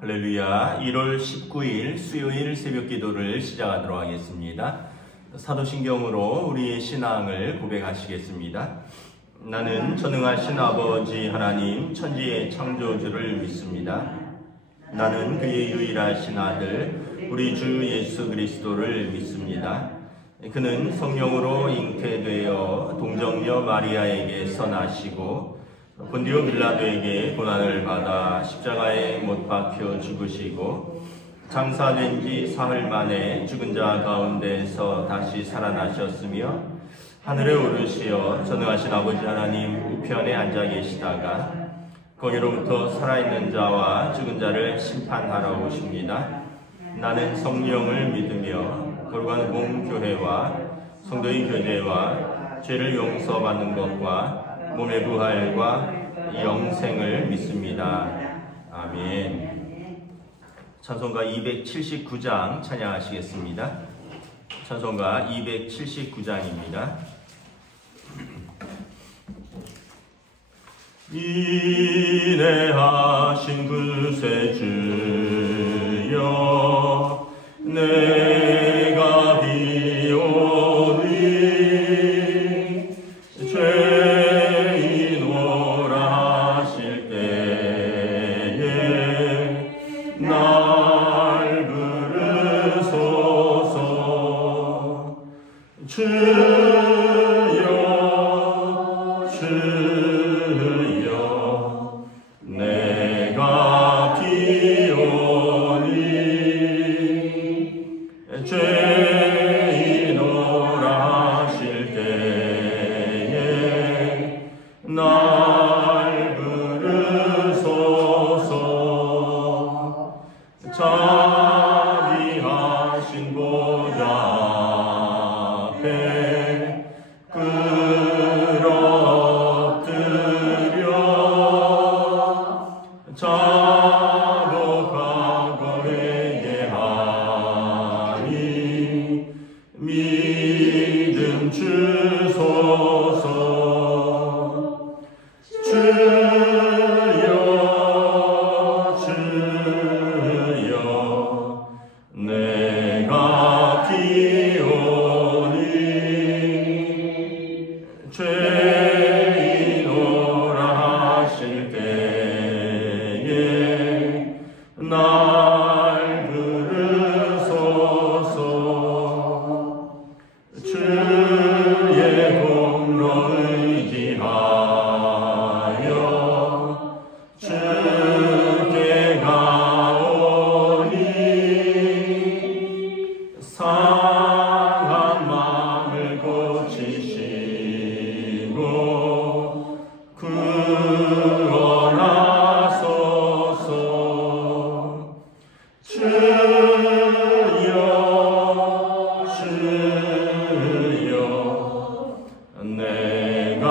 할렐루야. 1월 19일 수요일 새벽 기도를 시작하도록 하겠습니다. 사도신경으로 우리의 신앙을 고백하시겠습니다. 나는 전능하신 아버지 하나님 천지의 창조주를 믿습니다. 나는 그의 유일하신 아들 우리 주 예수 그리스도를 믿습니다. 그는 성령으로 잉태되어 동정녀 마리아에게서 나시고 본디오 빌라도에게 고난을 받아 십자가에 못 박혀 죽으시고 장사된 지 사흘 만에 죽은 자 가운데서 다시 살아나셨으며 하늘에 오르시어 전능하신 아버지 하나님 우편에 앉아 계시다가 거기로부터 살아있는 자와 죽은 자를 심판하러 오십니다. 나는 성령을 믿으며 거룩한 공교회와 성도의 교제와 죄를 용서받는 것과 몸의 부활과 영생을 믿습니다. 아멘. 찬송가 279장 찬양하시겠습니다. 찬송가 279장입니다. 인내하신 구세주여 내가 비오니 죄인오라 하실 때에 날 부르소서. 주여 주여 내가 비오니 죄인오라 하실 때에 날 부르소서. 자비하신 보좌 앞에 끌어엎드려 자복하고 회개하니 믿음 주소서. 주여 주여 내가 비오니 죄인오라 하실 때에 날 부르소서. 주의 공로 의지하여 주께 가오니 상한 마음을 고치시고 구원하소서. 주여 주여 내가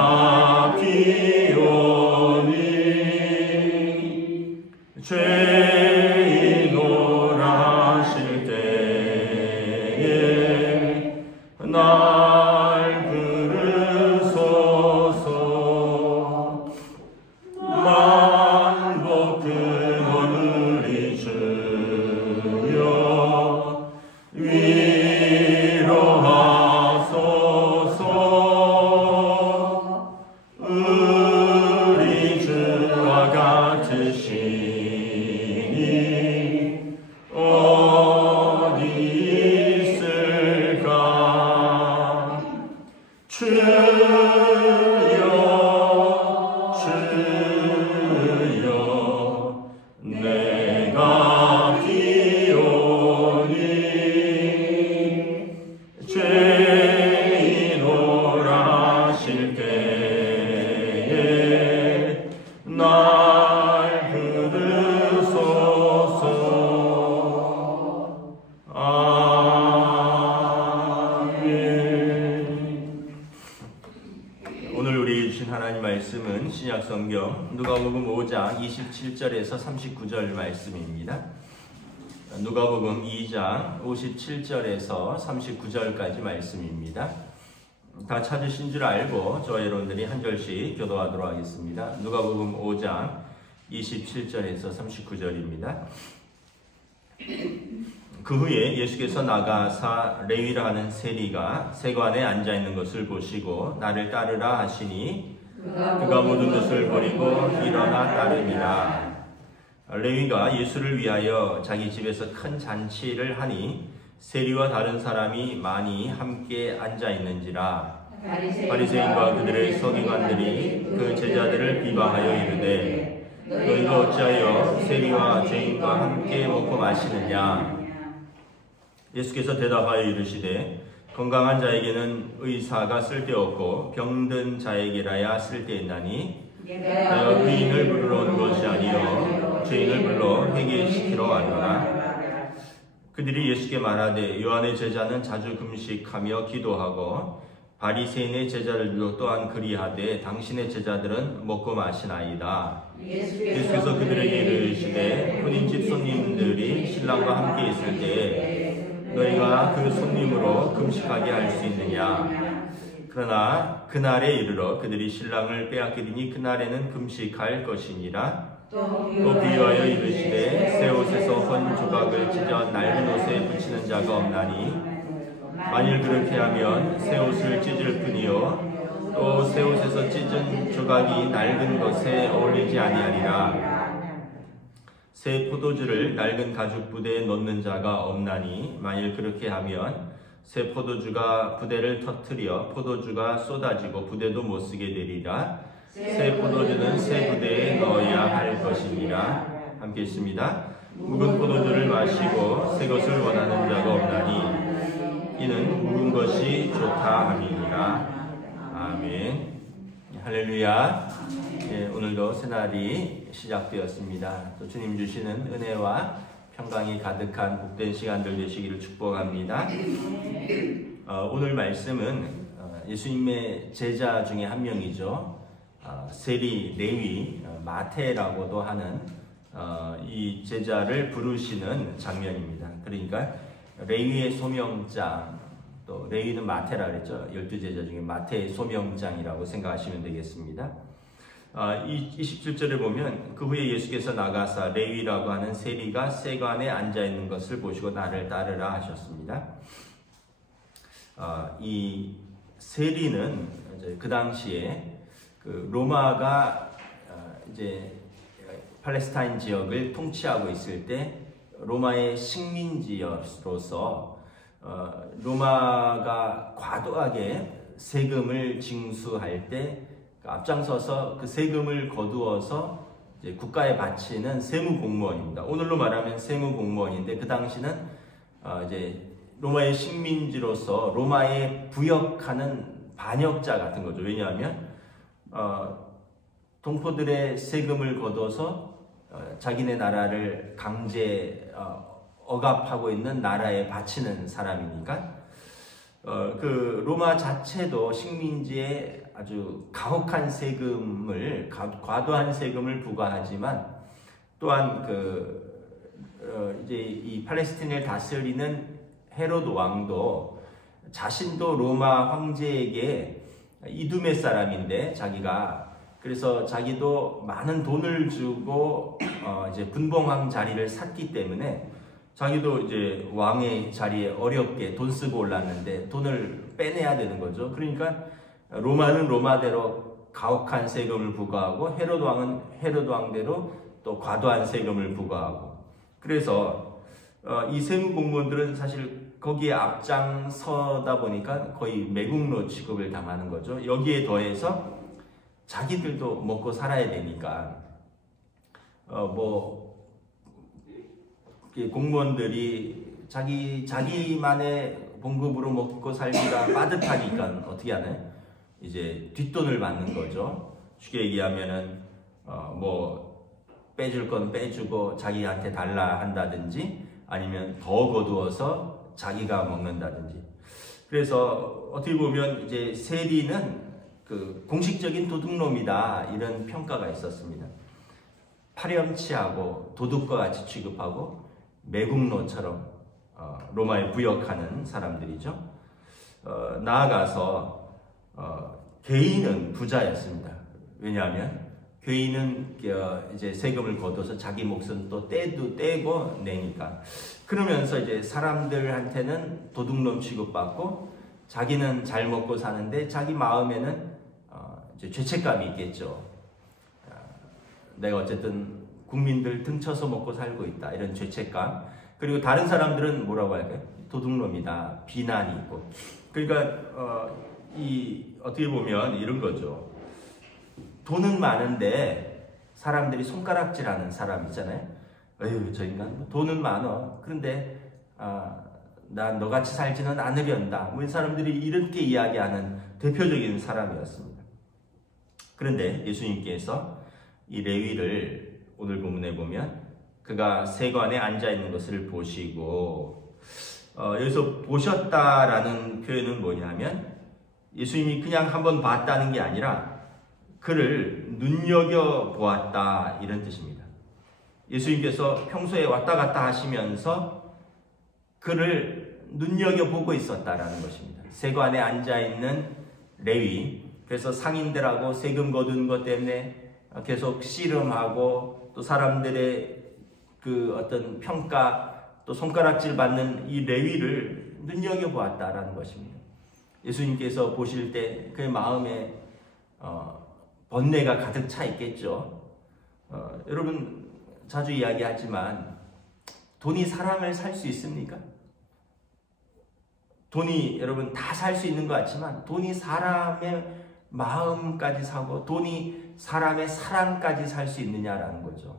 비오니 죄인오라 하실 때에 날 부르소서. 만복 근원 우리 주여 위로하소서. 우리 주와 같으시니 어디 있을까. 주여 주여 내가 비오니 죄인오라 하실 때에 날 부르소서. 아멘. 오늘 우리 주신 하나님 말씀은 신약성경 누가복음 5장 27절에서 39절 말씀입니다. 누가복음 2장 57절에서 39절까지 말씀입니다. 다 찾으신 줄 알고 저와 여러분들이 한 절씩 교도하도록 하겠습니다. 누가복음 5장 27절에서 39절입니다. 그 후에 예수께서 나가사 레위라 하는 세리가 세관에 앉아있는 것을 보시고 나를 따르라 하시니 그가 모든 것을 버리고 일어나 따르니라. 레위가 예수를 위하여 자기 집에서 큰 잔치를 하니 세리와 다른 사람이 많이 함께 앉아있는지라. 바리새인과 그들의 서기관들이 그 제자들을 비방하여 이르되 너희가 어찌하여 세리와 죄인과 함께 먹고 마시느냐. 예수께서 대답하여 이르시되 건강한 자에게는 의사가 쓸데없고 병든 자에게라야 쓸데있나니 내가 의인을 부르러 온 것이 아니요 죄인을 불러 회개시키러 왔노라. 그들이 예수께 말하되 요한의 제자는 자주 금식하며 기도하고 바리새인의 제자들도 또한 그리하되 당신의 제자들은 먹고 마시나이다. 예수께서 그들에게 이르시되 혼인집 손님들이 신랑과 함께 있을 때에 너희가 그 손님으로 금식하게 할 수 있느냐. 그러나 그날에 이르러 그들이 신랑을 빼앗기리니 그날에는 금식할 것이니라. 또 비유하여 이르시되 새 옷에서 헌 조각을 찢어 낡은 옷에 붙이는 자가 없나니 만일 그렇게 하면 새 옷을 찢을 뿐이요 또 새 옷에서 찢은 조각이 낡은 것에 어울리지 아니하리라. 새 포도주를 낡은 가죽 부대에 넣는 자가 없나니 만일 그렇게 하면 새 포도주가 부대를 터뜨려 포도주가 쏟아지고 부대도 못 쓰게 되리라. 새 포도주는 새 부대에 넣어야 할 것이니라. 함께 있습니다. 묵은 포도주를 마시고 새 것을 원하는 자가 없나니 이는 묵은 것이 좋다 함이니라. 아멘. 할렐루야. 예, 오늘도 새날이 시작되었습니다. 또 주님 주시는 은혜와 평강이 가득한 복된 시간들 되시기를 축복합니다. 오늘 말씀은 예수님의 제자 중에 한 명이죠. 세리, 레위, 마태라고도 하는 이 제자를 부르시는 장면입니다. 그러니까 레위의 소명장, 또 레위는 마태라 그랬죠. 12제자 중에 마태의 소명장이라고 생각하시면 되겠습니다. 27절에 보면 그 후에 예수께서 나가사 레위라고 하는 세리가 세관에 앉아있는 것을 보시고 나를 따르라 하셨습니다. 이 세리는 그 당시에 그 로마가 이제 팔레스타인 지역을 통치하고 있을 때 로마의 식민지로서 로마가 과도하게 세금을 징수할 때 앞장서서 그 세금을 거두어서 이제 국가에 바치는 세무공무원입니다. 오늘로 말하면 세무공무원인데 그 당시는 이제 로마의 식민지로서 로마에 부역하는 반역자 같은 거죠. 왜냐하면 동포들의 세금을 거둬서 자기네 나라를 강제 억압하고 있는 나라에 바치는 사람이니까 그 로마 자체도 식민지에 아주 가혹한 세금을 과도한 세금을 부과하지만 또한 이제 이 팔레스틴을 다스리는 헤로드 왕도 자신도 로마 황제에게 이두메 사람인데 그래서 자기도 많은 돈을 주고 이제 분봉왕 자리를 샀기 때문에 자기도 이제 왕의 자리에 어렵게 돈 쓰고 올랐는데 돈을 빼내야 되는 거죠. 그러니까 로마는 로마대로 가혹한 세금을 부과하고 헤로드 왕은 헤로드 왕대로 또 과도한 세금을 부과하고, 그래서 이 세무공무원들은 사실 거기에 앞장서다 보니까 거의 매국노 취급을 당하는 거죠. 여기에 더해서 자기들도 먹고 살아야 되니까 공무원들이 자기만의 봉급으로 먹고 살기가 빠듯하니까 어떻게 하나요? 이제 뒷돈을 받는 거죠. 쉽게 얘기하면은 빼줄 건 빼주고 자기한테 달라 한다든지 아니면 더 거두어서 자기가 먹는다든지. 그래서 어떻게 보면 이제 세리는 그 공식적인 도둑놈이다 이런 평가가 있었습니다. 파렴치하고 도둑과 같이 취급하고 매국노처럼 로마에 부역하는 사람들이죠. 나아가서 개인은 부자였습니다. 왜냐하면 괴인은 이제 세금을 걷어서 자기 몫은 또 떼고 내니까. 그러면서 이제 사람들한테는 도둑놈 취급받고 자기는 잘 먹고 사는데 자기 마음에는 이제 죄책감이 있겠죠. 내가 어쨌든 국민들 등쳐서 먹고 살고 있다, 이런 죄책감. 그리고 다른 사람들은 뭐라고 할까요? 도둑놈이다, 비난이 있고. 그러니까 어떻게 보면 이런 거죠. 돈은 많은데 사람들이 손가락질하는 사람 있잖아요. 에휴, 저 인간 돈은 많어. 그런데 난 너같이 살지는 않으련다. 뭐 사람들이 이렇게 이야기하는 대표적인 사람이었습니다. 그런데 예수님께서 이 레위를 오늘 본문에 보면 그가 세관에 앉아 있는 것을 보시고, 여기서 보셨다라는 표현은 뭐냐면 예수님이 그냥 한번 봤다는 게 아니라 그를 눈여겨보았다, 이런 뜻입니다. 예수님께서 평소에 왔다 갔다 하시면서 그를 눈여겨보고 있었다라는 것입니다. 세관에 앉아있는 레위, 그래서 상인들하고 세금 거둔 것 때문에 계속 씨름하고 또 사람들의 그 어떤 평가, 또 손가락질 받는 이 레위를 눈여겨보았다라는 것입니다. 예수님께서 보실 때 그의 마음에 번뇌가 가득 차 있겠죠. 여러분 자주 이야기하지만 돈이 사람을 살 수 있습니까? 돈이 여러분 다 살 수 있는 것 같지만 돈이 사람의 마음까지 사고 돈이 사람의 사랑까지 살 수 있느냐라는 거죠.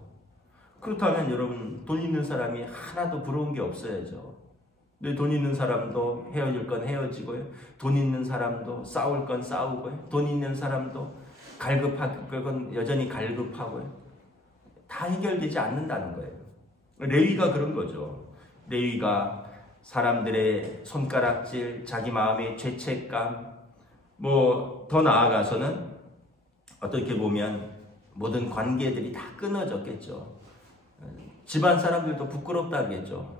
그렇다면 여러분 돈 있는 사람이 하나도 부러운 게 없어야죠. 근데 돈 있는 사람도 헤어질 건 헤어지고요. 돈 있는 사람도 싸울 건 싸우고요. 돈 있는 사람도 갈급할 건 여전히 갈급하고요. 다 해결되지 않는다는 거예요. 레위가 그런 거죠. 레위가 사람들의 손가락질, 자기 마음의 죄책감, 뭐 더 나아가서는 어떻게 보면 모든 관계들이 다 끊어졌겠죠. 집안 사람들도 부끄럽다 하겠죠.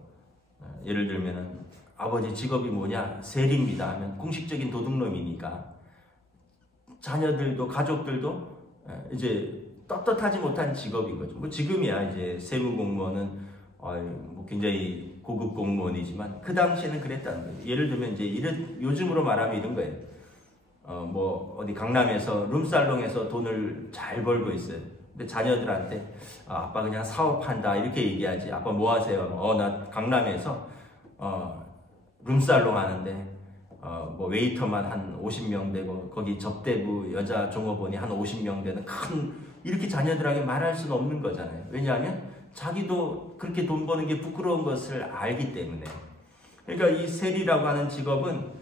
예를 들면 아버지 직업이 뭐냐? 세리입니다 하면 공식적인 도둑놈이니까 자녀들도 가족들도 이제 떳떳하지 못한 직업인 거죠. 뭐 지금이야 이제 세무공무원은 뭐 굉장히 고급 공무원이지만 그 당시에는 그랬다는 거예요. 예를 들면 이제 요즘으로 말하면 이런 거예요. 뭐 어디 강남에서 룸살롱에서 돈을 잘 벌고 있어요. 근데 자녀들한테 아빠 그냥 사업한다 이렇게 얘기하지. 아빠 뭐 하세요? 나 강남에서 룸살롱 하는데 뭐 웨이터만 한 50명 되고 거기 접대부 여자 종업원이 한 50명 되는 큰, 이렇게 자녀들에게 말할 수는 없는 거잖아요. 왜냐하면 자기도 그렇게 돈 버는 게 부끄러운 것을 알기 때문에. 그러니까 이 세리라고 하는 직업은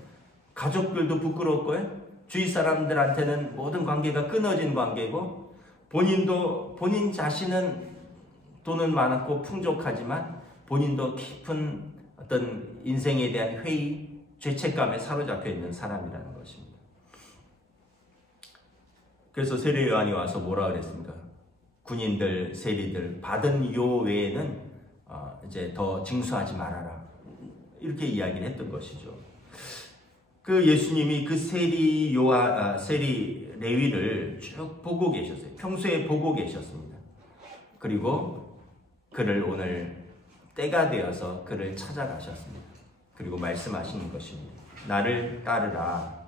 가족들도 부끄럽고요. 주위 사람들한테는 모든 관계가 끊어진 관계고, 본인 자신은 돈은 많았고 풍족하지만 본인도 깊은 어떤 인생에 대한 회의, 죄책감에 사로잡혀 있는 사람이라는 것입니다. 그래서 세례 요한이 와서 뭐라 그랬습니까? 군인들, 세리들 받은 요 외에는 이제 더 징수하지 말아라, 이렇게 이야기를 했던 것이죠. 그 예수님이 그 세리 레위를 쭉 보고 계셨어요. 평소에 보고 계셨습니다. 그리고 그를 오늘 때가 되어서 그를 찾아가셨습니다. 그리고 말씀하시는 것입니다. 나를 따르라.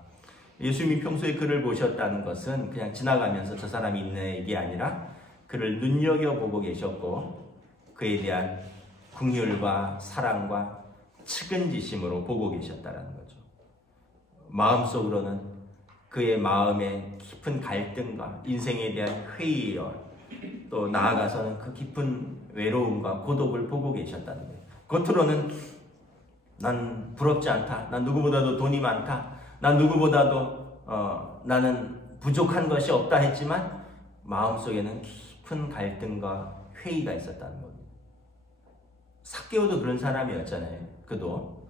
예수님이 평소에 그를 보셨다는 것은 그냥 지나가면서 저 사람이 있네 이게 아니라 그를 눈여겨보고 계셨고 그에 대한 긍휼과 사랑과 측은지심으로 보고 계셨다는 거죠. 마음속으로는 그의 마음의 깊은 갈등과 인생에 대한 회의와 또 나아가서는 그 깊은 외로움과 고독을 보고 계셨다는 거예요. 겉으로는 난 부럽지 않다. 난 누구보다도 돈이 많다. 난 누구보다도 나는 부족한 것이 없다 했지만 마음속에는 깊은 갈등과 회의가 있었다는 겁니다. 삭개오도 그런 사람이었잖아요. 그도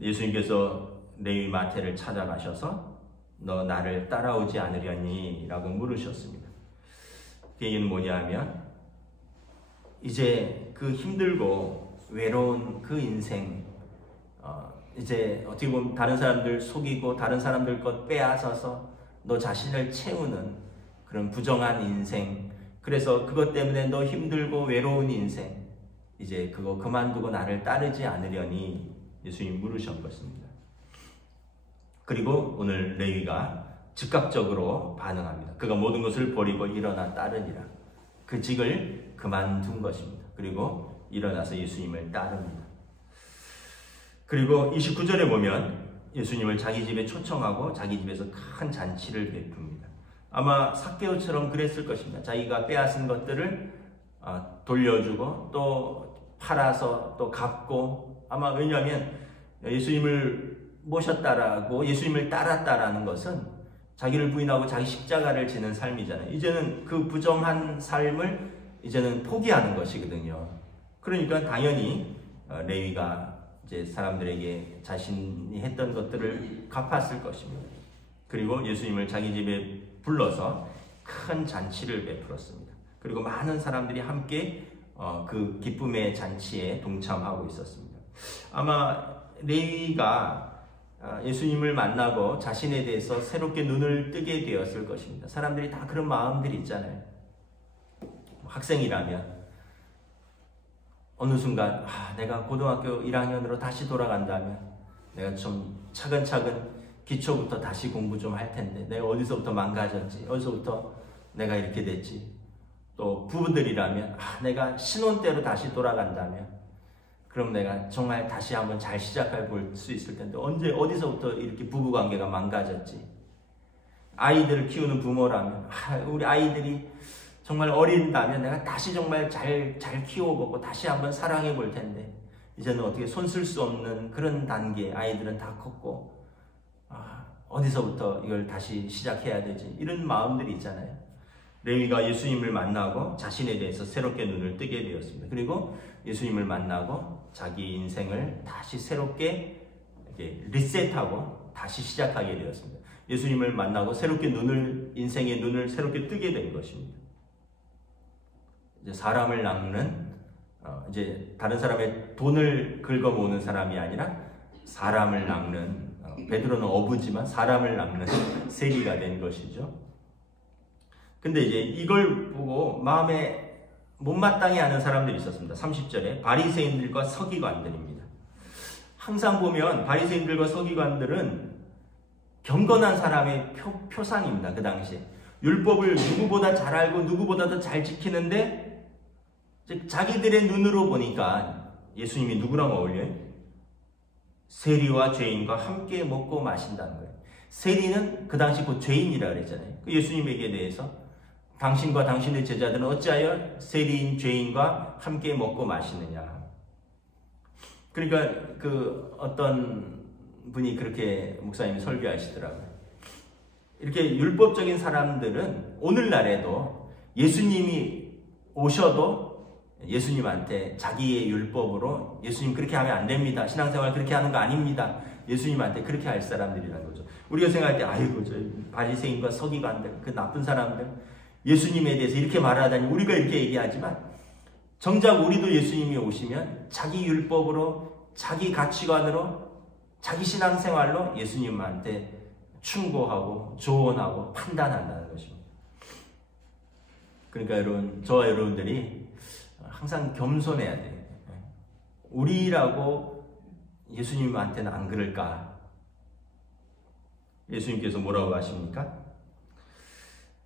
예수님께서 레위 마태를 찾아가셔서 너 나를 따라오지 않으려니? 라고 물으셨습니다. 그 얘기는 뭐냐 하면 이제 그 힘들고 외로운 그 인생, 이제 어떻게 보면 다른 사람들 속이고 다른 사람들 것 빼앗아서 너 자신을 채우는 그런 부정한 인생, 그래서 그것 때문에 너 힘들고 외로운 인생, 이제 그거 그만두고 나를 따르지 않으려니 예수님이 물으신 것입니다. 그리고 오늘 레위가 즉각적으로 반응합니다. 그가 모든 것을 버리고 일어나 따르니라. 그 직을 그만둔 것입니다. 그리고 일어나서 예수님을 따릅니다. 그리고 29절에 보면 예수님을 자기 집에 초청하고 자기 집에서 큰 잔치를 베풉니다. 아마 삭개오처럼 그랬을 것입니다. 자기가 빼앗은 것들을 돌려주고 또 팔아서 또 갚고, 아마 왜냐하면 예수님을 모셨다라고 예수님을 따랐다라는 것은 자기를 부인하고 자기 십자가를 지는 삶이잖아요. 이제는 그 부정한 삶을 이제는 포기하는 것이거든요. 그러니까 당연히 레위가 이제 사람들에게 자신이 했던 것들을 갚았을 것입니다. 그리고 예수님을 자기 집에 불러서 큰 잔치를 베풀었습니다. 그리고 많은 사람들이 함께 그 기쁨의 잔치에 동참하고 있었습니다. 아마 레위가 예수님을 만나고 자신에 대해서 새롭게 눈을 뜨게 되었을 것입니다. 사람들이 다 그런 마음들이 있잖아요. 학생이라면 어느 순간 내가 고등학교 1학년으로 다시 돌아간다면 내가 좀 차근차근 기초부터 다시 공부 좀 할 텐데 내가 어디서부터 망가졌지, 어디서부터 내가 이렇게 됐지. 또 부부들이라면 내가 신혼 때로 다시 돌아간다면 그럼 내가 정말 다시 한번 잘 시작해 볼 수 있을 텐데 언제 어디서부터 이렇게 부부관계가 망가졌지. 아이들을 키우는 부모라면 우리 아이들이 정말 어린다면 내가 다시 정말 잘 키워보고 다시 한번 사랑해 볼 텐데 이제는 어떻게 손 쓸 수 없는 그런 단계, 아이들은 다 컸고 어디서부터 이걸 다시 시작해야 되지, 이런 마음들이 있잖아요. 레위가 예수님을 만나고 자신에 대해서 새롭게 눈을 뜨게 되었습니다. 그리고 예수님을 만나고 자기 인생을 다시 새롭게 리셋하고 다시 시작하게 되었습니다. 예수님을 만나고 새롭게 인생의 눈을 새롭게 뜨게 된 것입니다. 이제 사람을 낚는, 이제 다른 사람의 돈을 긁어모으는 사람이 아니라 사람을 낚는, 베드로는 어부지만 사람을 낚는 세리가 된 것이죠. 근데 이제 이걸 보고 마음에 못마땅해 하는 사람들이 있었습니다. 30절에 바리새인들과 서기관들입니다. 항상 보면 바리새인들과 서기관들은 경건한 사람의 표상입니다. 그 당시에 율법을 누구보다 잘 알고 누구보다 더 잘 지키는데 자기들의 눈으로 보니까 예수님이 누구랑 어울려요? 세리와 죄인과 함께 먹고 마신다는 거예요. 세리는 그 당시 곧 죄인이라 그랬잖아요. 예수님에게 대해서 당신과 당신의 제자들은 어찌하여 세리인 죄인과 함께 먹고 마시느냐. 그러니까 그 어떤 분이 그렇게 목사님이 설교하시더라고요. 이렇게 율법적인 사람들은 오늘날에도 예수님이 오셔도 예수님한테 자기의 율법으로 예수님 그렇게 하면 안 됩니다. 신앙생활 그렇게 하는 거 아닙니다. 예수님한테 그렇게 할 사람들이라는 거죠. 우리가 생각할 때 아이고 저 바리새인과 서기관들, 그 나쁜 사람들 예수님에 대해서 이렇게 말하다니 우리가 이렇게 얘기하지만 정작 우리도 예수님이 오시면 자기 율법으로 자기 가치관으로 자기 신앙생활로 예수님한테 충고하고 조언하고 판단한다는 것입니다. 그러니까 여러분, 저와 여러분들이 항상 겸손해야 돼요. 우리라고 예수님한테는 안 그럴까? 예수님께서 뭐라고 하십니까?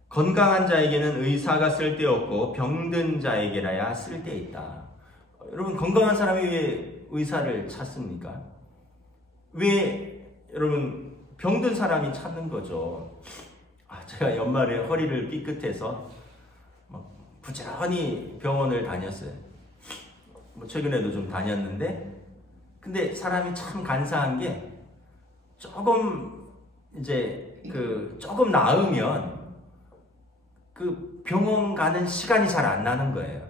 건강한 자에게는 의사가 쓸데없고 병든 자에게라야 쓸데있다. 여러분, 건강한 사람이 왜 의사를 찾습니까? 왜 여러분 병든 사람이 찾는 거죠? 제가 연말에 허리를 삐끗해서 부지런히 병원을 다녔어요. 최근에도 좀 다녔는데, 근데 사람이 참 간사한 게 조금 나으면 그 병원 가는 시간이 잘 안 나는 거예요.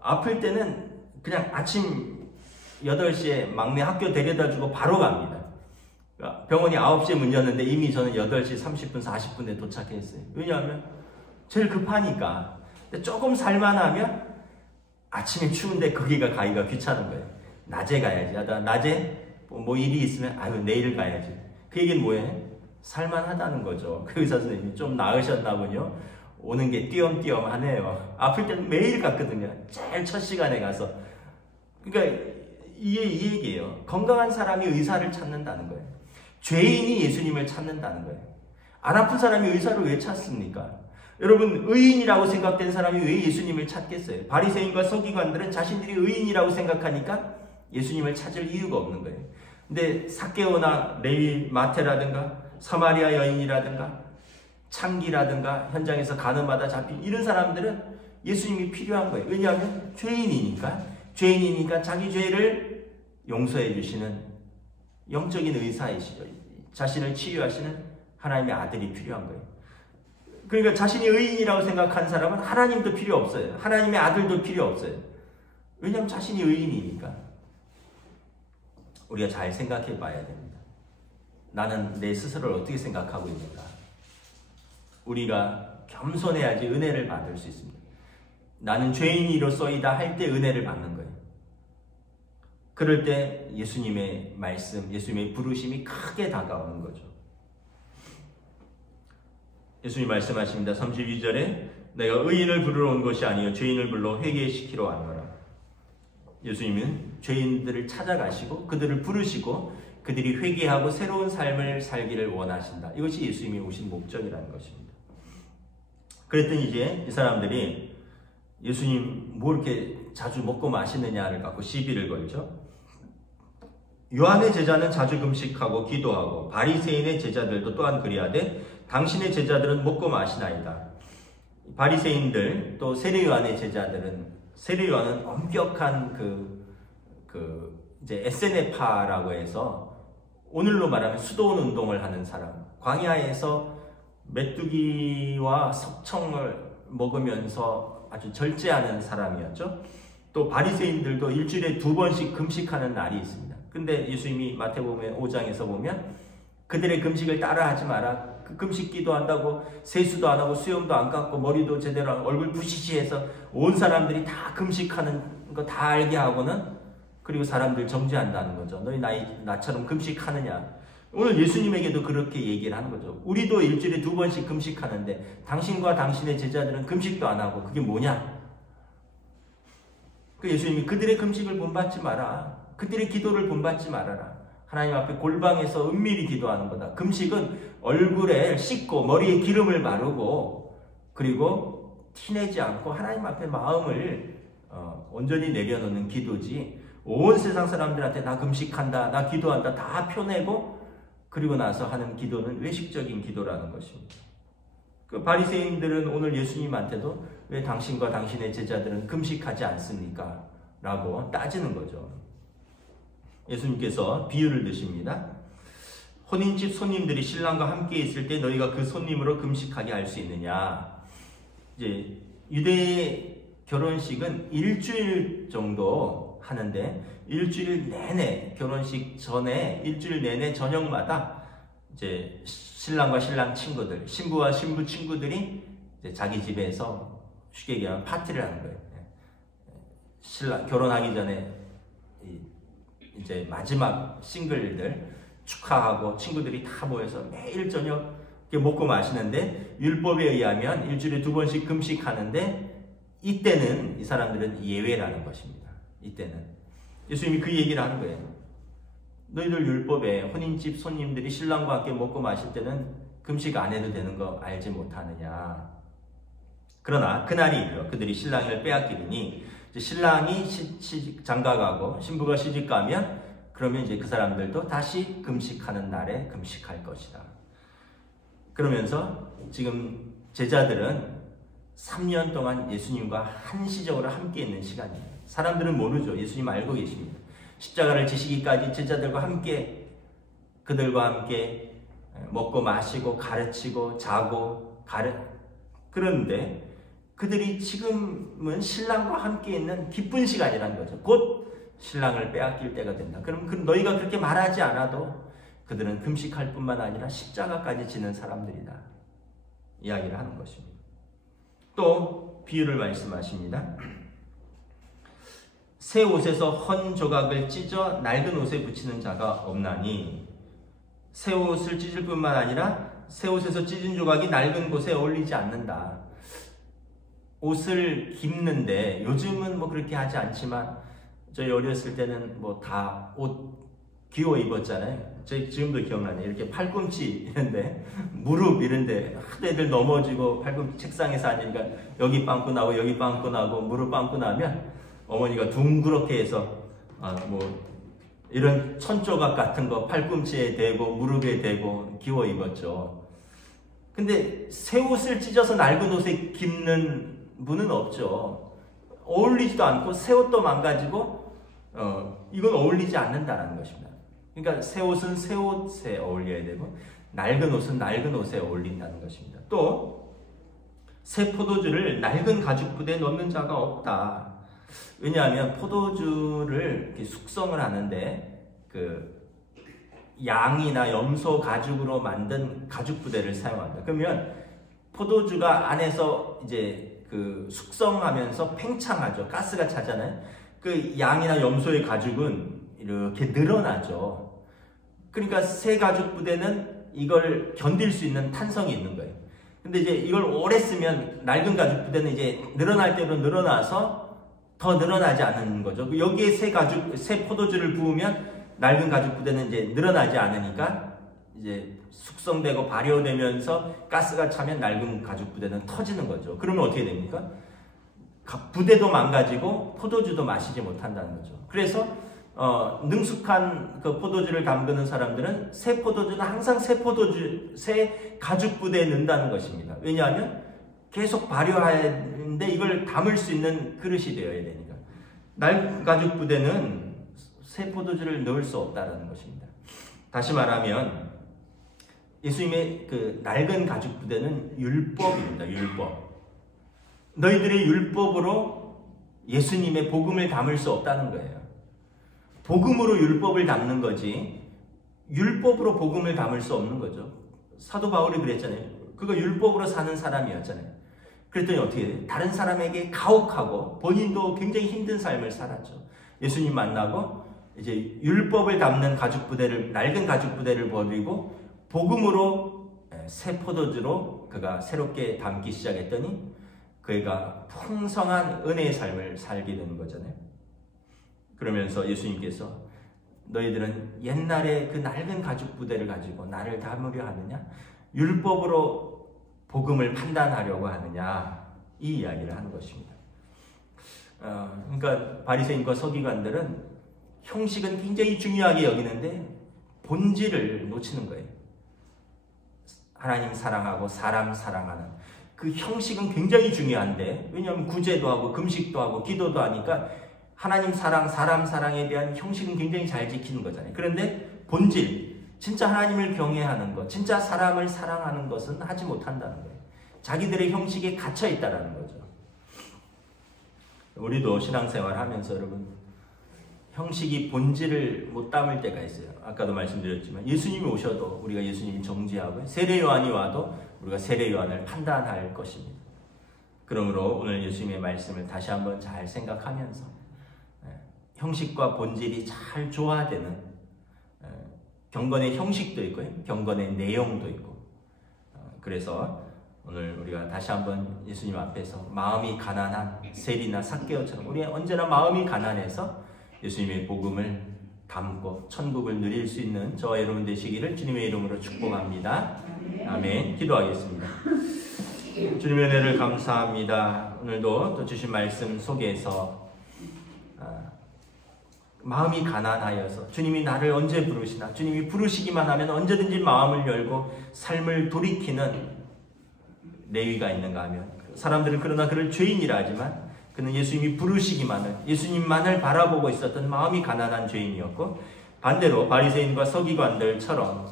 아플 때는 그냥 아침 8시에 막내 학교 데려다 주고 바로 갑니다. 병원이 9시에 문 열었는데 이미 저는 8시 30분, 40분에 도착했어요. 왜냐하면 제일 급하니까. 근데 조금 살만하면 아침에 추운데 거기가 가기가 귀찮은 거예요. 낮에 가야지. 낮에 뭐 일이 있으면 내일 가야지. 그 얘기는 뭐예요? 살만하다는 거죠. 그 의사 선생님이 좀 나으셨나 보요. 오는 게 띄엄띄엄하네요. 아플 때는 매일 갔거든요. 제일 첫 시간에 가서. 그러니까 이 얘기예요. 건강한 사람이 의사를 찾는다는 거예요. 죄인이 예수님을 찾는다는 거예요. 안 아픈 사람이 의사를 왜 찾습니까? 여러분, 의인이라고 생각된 사람이 왜 예수님을 찾겠어요? 바리새인과 서기관들은 자신들이 의인이라고 생각하니까 예수님을 찾을 이유가 없는 거예요. 근데 삭개오나 레위, 마태라든가 사마리아 여인이라든가 창기라든가 현장에서 간음하다 잡힌 이런 사람들은 예수님이 필요한 거예요. 왜냐하면 죄인이니까 자기 죄를 용서해 주시는 영적인 의사이시죠. 자신을 치유하시는 하나님의 아들이 필요한 거예요. 그러니까 자신이 의인이라고 생각한 사람은 하나님도 필요 없어요. 하나님의 아들도 필요 없어요. 왜냐하면 자신이 의인이니까. 우리가 잘 생각해 봐야 됩니다. 나는 내 스스로를 어떻게 생각하고 있는가? 우리가 겸손해야지 은혜를 받을 수 있습니다. 나는 죄인이로서이다 할 때 은혜를 받는 거예요. 그럴 때 예수님의 말씀, 예수님의 부르심이 크게 다가오는 거죠. 예수님 말씀하십니다. 32절에 내가 의인을 부르러 온 것이 아니요 죄인을 불러 회개시키러 왔노라. 예수님은 죄인들을 찾아가시고 그들을 부르시고 그들이 회개하고 새로운 삶을 살기를 원하신다. 이것이 예수님이 오신 목적이라는 것입니다. 그랬더니 이제 이 사람들이 예수님 뭐 이렇게 자주 먹고 마시느냐를 갖고 시비를 걸죠. 요한의 제자는 자주 금식하고 기도하고 바리새인의 제자들도 또한 그리하되 당신의 제자들은 먹고 마시나이다. 바리새인들 또 세례요한의 제자들은 세례요한은 엄격한 이제 에세네파라고 해서 오늘로 말하면 수도원 운동을 하는 사람, 광야에서 메뚜기와 석청을 먹으면서 아주 절제하는 사람이었죠. 또 바리새인들도 일주일에 2번씩 금식하는 날이 있습니다. 근데 예수님이 마태복음 5장에서 보면 그들의 금식을 따라하지 마라. 그 금식 기도한다고 세수도 안 하고 수염도 안 감고 머리도 제대로 안 하고 얼굴 부시시해서 온 사람들이 다 금식하는 거 다 알게 하고는 그리고 사람들 정죄한다는 거죠. 너희 나처럼 금식하느냐. 오늘 예수님에게도 그렇게 얘기를 하는 거죠. 우리도 일주일에 2번씩 금식하는데 당신과 당신의 제자들은 금식도 안 하고 그게 뭐냐? 그 예수님이 그들의 금식을 본받지 마라. 그들의 기도를 본받지 말아라. 하나님 앞에 골방에서 은밀히 기도하는 거다. 금식은 얼굴에 씻고 머리에 기름을 바르고 그리고 티내지 않고 하나님 앞에 마음을 온전히 내려놓는 기도지. 온 세상 사람들한테 나 금식한다, 나 기도한다 다 표내고 그리고 나서 하는 기도는 외식적인 기도라는 것입니다. 그 바리새인들은 오늘 예수님한테도 왜 당신과 당신의 제자들은 금식하지 않습니까? 라고 따지는 거죠. 예수님께서 비유를 드십니다. 혼인집 손님들이 신랑과 함께 있을 때 너희가 그 손님으로 금식하게 할 수 있느냐? 이제 유대 결혼식은 일주일 정도 하는데 일주일 내내 결혼식 전에 일주일 내내 저녁마다 이제 신랑과 신랑 친구들, 신부와 신부 친구들이 이제 자기 집에서 쉽게 얘기하면 파티를 하는 거예요. 신랑 결혼하기 전에 이제 마지막 싱글들 축하하고 친구들이 다 모여서 매일 저녁 먹고 마시는데 율법에 의하면 일주일에 2번씩 금식하는데 이때는 이 사람들은 예외라는 것입니다. 이때는 예수님이 그 얘기를 하는 거예요. 너희들 율법에 혼인집 손님들이 신랑과 함께 먹고 마실 때는 금식 안 해도 되는 거 알지 못하느냐. 그러나 그날이 이르러 그들이 신랑을 빼앗기리니 신랑이 장가가고 신부가 시집가면 그러면 이제 그 사람들도 다시 금식하는 날에 금식할 것이다. 그러면서 지금 제자들은 3년 동안 예수님과 한시적으로 함께 있는 시간이에요. 사람들은 모르죠. 예수님 알고 계십니다. 십자가를 지시기까지 제자들과 함께 그들과 함께 먹고 마시고 가르치고 자고 그런데 그들이 지금은 신랑과 함께 있는 기쁜 시간이라는 거죠. 곧 신랑을 빼앗길 때가 된다. 그럼 너희가 그렇게 말하지 않아도 그들은 금식할 뿐만 아니라 십자가까지 지는 사람들이다. 이야기를 하는 것입니다. 또 비유를 말씀하십니다. 새 옷에서 헌 조각을 찢어 낡은 옷에 붙이는 자가 없나니 새 옷을 찢을 뿐만 아니라 새 옷에서 찢은 조각이 낡은 곳에 어울리지 않는다. 옷을 깁는데 요즘은 뭐 그렇게 하지 않지만 저희 어렸을 때는 뭐 다 옷 기워 입었잖아요. 저희 지금도 기억나네요. 이렇게 팔꿈치 이런데 무릎 이런데 하도 애들 넘어지고 팔꿈치 책상에서 앉으니까 여기 빵꾸 나고 여기 빵꾸 나고 무릎 빵꾸 나면 어머니가 둥그렇게 해서 뭐 이런 천조각 같은 거 팔꿈치에 대고 무릎에 대고 기워 입었죠. 근데 새 옷을 찢어서 낡은 옷에 깁는 분은 없죠. 어울리지도 않고 새 옷도 망가지고 이건 어울리지 않는다라는 것입니다. 그러니까 새 옷은 새 옷에 어울려야 되고 낡은 옷은 낡은 옷에 어울린다는 것입니다. 또 새 포도주를 낡은 가죽 부대에 넣는 자가 없다. 왜냐하면 포도주를 이렇게 숙성을 하는데 그 양이나 염소 가죽으로 만든 가죽 부대를 사용한다. 그러면 포도주가 안에서 이제 그 숙성하면서 팽창하죠. 가스가 차잖아요. 그 양이나 염소의 가죽은 이렇게 늘어나죠. 그러니까 새 가죽 부대는 이걸 견딜 수 있는 탄성이 있는 거예요. 근데 이제 이걸 오래 쓰면 낡은 가죽 부대는 이제 늘어날 대로 늘어나서 더 늘어나지 않는 거죠. 여기에 새 포도주를 부으면 낡은 가죽 부대는 이제 늘어나지 않으니까 이제 숙성되고 발효되면서 가스가 차면 낡은 가죽 부대는 터지는 거죠. 그러면 어떻게 됩니까? 부대도 망가지고 포도주도 마시지 못한다는 거죠. 그래서 능숙한 그 포도주를 담그는 사람들은 새 포도주는 항상 새 가죽 부대에 넣는다는 것입니다. 왜냐하면 계속 발효하는데 이걸 담을 수 있는 그릇이 되어야 되니까. 낡은 가죽 부대는 새 포도주를 넣을 수 없다는 것입니다. 다시 말하면 예수님의 그 낡은 가죽 부대는 율법입니다. 율법. 너희들의 율법으로 예수님의 복음을 담을 수 없다는 거예요. 복음으로 율법을 담는 거지 율법으로 복음을 담을 수 없는 거죠. 사도 바울이 그랬잖아요. 그거 율법으로 사는 사람이었잖아요. 그랬더니 어떻게 돼요? 다른 사람에게 가혹하고 본인도 굉장히 힘든 삶을 살았죠. 예수님 만나고 이제 율법을 담는 가죽 부대를 낡은 가죽 부대를 버리고 복음으로 새 포도주로 그가 새롭게 담기 시작했더니 그가 풍성한 은혜의 삶을 살게 되는 거잖아요. 그러면서 예수님께서 너희들은 옛날에 그 낡은 가죽 부대를 가지고 나를 담으려 하느냐? 율법으로 복음을 판단하려고 하느냐? 이 이야기를 하는 것입니다. 그러니까 바리새인과 서기관들은 형식은 굉장히 중요하게 여기는데 본질을 놓치는 거예요. 하나님 사랑하고 사람 사랑하는 그 형식은 굉장히 중요한데 왜냐하면 구제도 하고 금식도 하고 기도도 하니까 하나님 사랑, 사람 사랑에 대한 형식은 굉장히 잘 지키는 거잖아요. 그런데 본질, 진짜 하나님을 경외하는 것, 진짜 사람을 사랑하는 것은 하지 못한다는 거예요. 자기들의 형식에 갇혀 있다는 거죠. 우리도 신앙생활 하면서 여러분 형식이 본질을 못 담을 때가 있어요. 아까도 말씀드렸지만 예수님이 오셔도 우리가 예수님이 정죄하고 세례 요한이 와도 우리가 세례 요한을 판단할 것입니다. 그러므로 오늘 예수님의 말씀을 다시 한번 잘 생각하면서 형식과 본질이 잘 조화되는 경건의 형식도 있고요. 경건의 내용도 있고 그래서 오늘 우리가 다시 한번 예수님 앞에서 마음이 가난한 세리나 삭개오처럼 우리 언제나 마음이 가난해서 예수님의 복음을 담고 천국을 누릴 수 있는 저와 여러분 되시기를 주님의 이름으로 축복합니다. 아멘. 기도하겠습니다. 주님의 은혜를 감사합니다. 오늘도 또 주신 말씀 속에서 마음이 가난하여서 주님이 나를 언제 부르시나 주님이 부르시기만 하면 언제든지 마음을 열고 삶을 돌이키는 레위가 있는가 하면 사람들은 그러나 그를 죄인이라 하지만 그는 예수님이 부르시기만을 예수님만을 바라보고 있었던 마음이 가난한 죄인이었고 반대로 바리새인과 서기관들처럼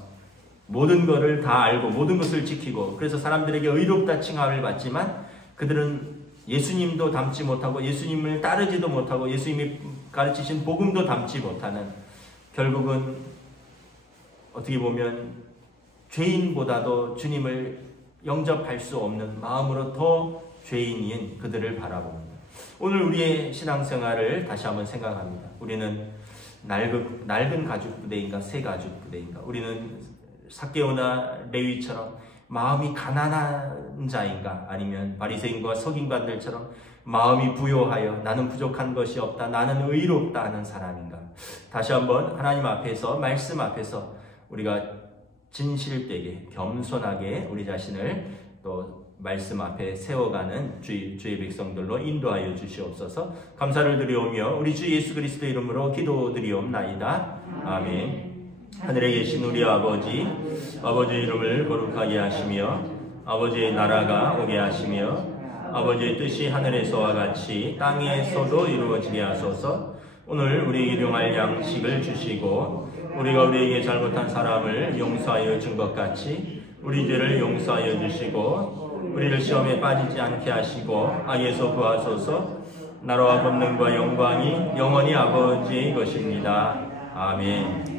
모든 것을 다 알고 모든 것을 지키고 그래서 사람들에게 의롭다 칭함을 받지만 그들은 예수님도 담지 못하고 예수님을 따르지도 못하고 예수님이 가르치신 복음도 담지 못하는 결국은 어떻게 보면 죄인보다도 주님을 영접할 수 없는 마음으로 더 죄인인 그들을 바라봅니다. 오늘 우리의 신앙생활을 다시 한번 생각합니다. 우리는 낡은 가죽 부대인가 새 가죽 부대인가? 우리는 삭개오나 레위처럼 마음이 가난한 자인가? 아니면 바리새인과 서기관들처럼 마음이 부요하여 나는 부족한 것이 없다, 나는 의롭다 하는 사람인가? 다시 한번 하나님 앞에서, 말씀 앞에서 우리가 진실되게 겸손하게 우리 자신을 또 말씀 앞에 세워가는 주의 백성들로 인도하여 주시옵소서. 감사를 드리오며 우리 주 예수 그리스도 이름으로 기도드리옵나이다. 아멘. 하늘에 계신 우리 아버지, 아버지의 이름을 거룩하게 하시며 아버지의 나라가 오게 하시며 아버지의 뜻이 하늘에서와 같이 땅에서도 이루어지게 하소서. 오늘 우리에게 일용할 양식을 주시고 우리가 우리에게 잘못한 사람을 용서하여 준 것 같이 우리 죄를 용서하여 주시고 우리를 시험에 빠지지 않게 하시고 악에서 구하소서. 나라와 권능과 영광이 영원히 아버지의 것입니다. 아멘.